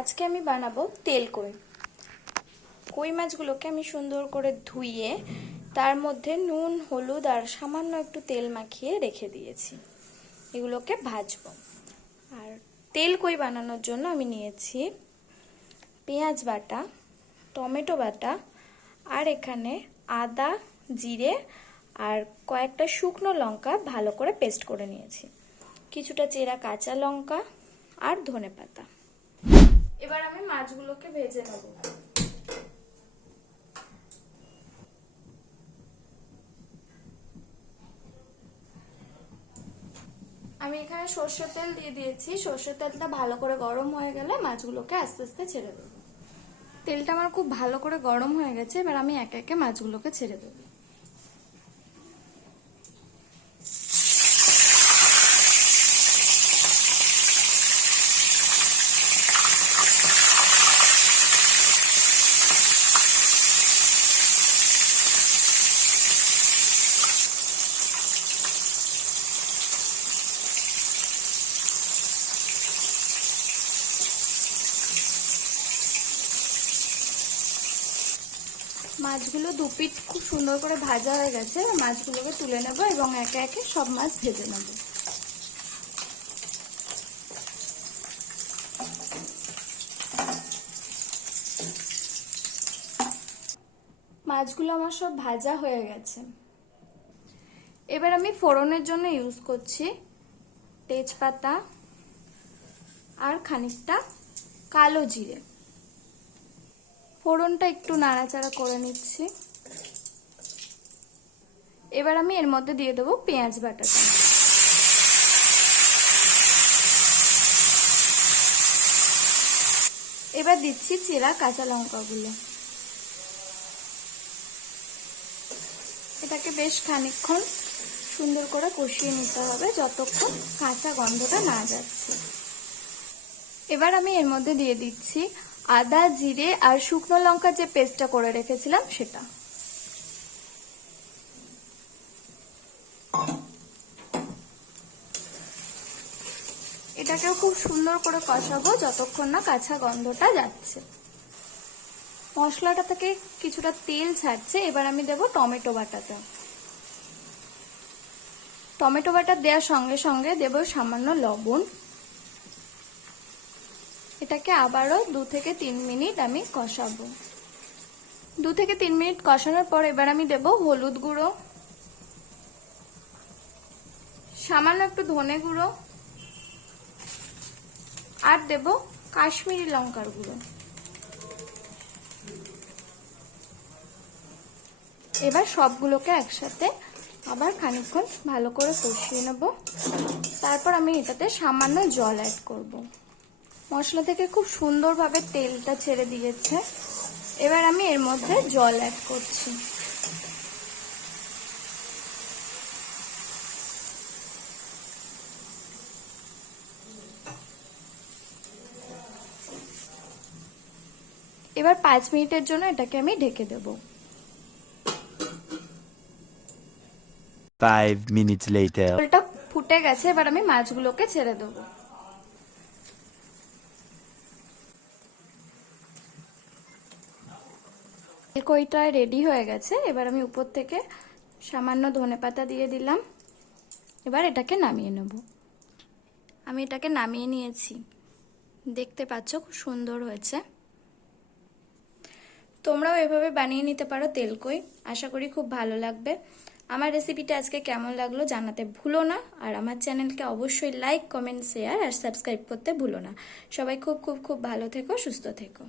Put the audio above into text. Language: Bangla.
আজকে আমি বানাবো তেল কই। কই মাছগুলোকে আমি সুন্দর করে ধুইয়ে তার মধ্যে নুন, হলুদ আর সামান্য একটু তেল মাখিয়ে রেখে দিয়েছি। এগুলোকে ভাজবো। আর তেল কই বানানোর জন্য আমি নিয়েছি পেঁয়াজ বাটা, টমেটো বাটা, আর এখানে আদা, জিরে আর কয়েকটা শুকনো লঙ্কা ভালো করে পেস্ট করে নিয়েছি, কিছুটা চেরা কাঁচা লঙ্কা আর ধনেপাতা। এবার আমি মাছগুলোকে ভেজে নেব। আমি এখানে সরষের তেল দিয়ে দিয়েছি। সরষের তেলটা ভালো করে গরম হয়ে গেলে মাছগুলোকে আস্তে আস্তে ছেড়ে দেবো। তেলটা আমার খুব ভালো করে গরম হয়ে গেছে। এবার আমি একে একে মাছগুলোকে ছেড়ে দেবো। মাছগুলো দুপিট খুব সুন্দর করে ভাজা হয়ে গেছে। মাছগুলোকে তুলে নেব এবং একে একে সব মাছ ভেজে নেব। মাছগুলো আমার সব ভাজা হয়ে গেছে। এবার আমি ফোড়নের জন্য ইউজ করছি তেজপাতা আর খানিকটা কালো জিরে। ফোড়নটা একটু নাড়াচাড়া করে নিচ্ছি। এবার আমি এর মধ্যে দিয়ে দেবো পেঁয়াজ বাটাটা। এবার দিচ্ছি চেরা কাঁচা লঙ্কাগুলো। এটাকে বেশ খানিকক্ষণ সুন্দর করে কষিয়ে নিতে হবে যতক্ষণ কাঁচা গন্ধটা না যাচ্ছে। এবার আমি এর মধ্যে দিয়ে দিচ্ছি আদা, জিরে আর শুকনো লঙ্কা যে পেস্টটা করে রেখেছিলাম সেটা। এটাকেও খুব সুন্দর করে কষাবো যতক্ষণ না কাঁচা গন্ধটা যাচ্ছে। মশলাটা থেকে কিছুটা তেল ছাড়ছে। এবার আমি দেবো টমেটো বাটাটা। টমেটো বাটা দেওয়ার সঙ্গে সঙ্গে দেবো সামান্য লবণ। এটাকে আবারও 2 থেকে 3 মিনিট আমি কষাবো। 2 থেকে 3 মিনিট কষানোর পর এবার আমি দেব হলুদ গুঁড়ো, সামান্য একটু ধনে গুঁড়ো আর দেব কাশ্মীরি লঙ্কার গুঁড়ো। এবার সবগুলোকে একসাথে আবার খানিকক্ষণ ভালো করে কষিয়ে নেব। তারপর আমি এটাতে সামান্য জল অ্যাড করব। মশলা থেকে খুব সুন্দরভাবে তেলটা ছেড়ে দিয়েছে। এবার আমি এর মধ্যে জল অ্যাড করছি। এবার 5 মিনিটের জন্য এটাকে আমি ঢেকে দেব। 5 minutes later. জলটা ফুটে গেছে। এবার আমি মাছগুলোকে ছেড়ে দেব। কইটা রেডি হয়ে গেছে। এবার আমি উপর থেকে সামান্য ধনেপাতা দিয়ে দিলাম। এবার এটাকে নামিয়ে নেব। আমি এটাকে নামিয়ে নিয়েছি। দেখতে পাচ্ছ খুব সুন্দর হয়েছে। তোমরাও এভাবে বানিয়ে নিতে পারো তেল কই। আশা করি খুব ভালো লাগবে। আমার রেসিপিটা আজকে কেমন লাগলো জানাতে ভুলো না। আর আমার চ্যানেলকে অবশ্যই লাইক, কমেন্ট, শেয়ার আর সাবস্ক্রাইব করতে ভুলো না। সবাই খুব খুব খুব ভালো থেকো, সুস্থ থেকো।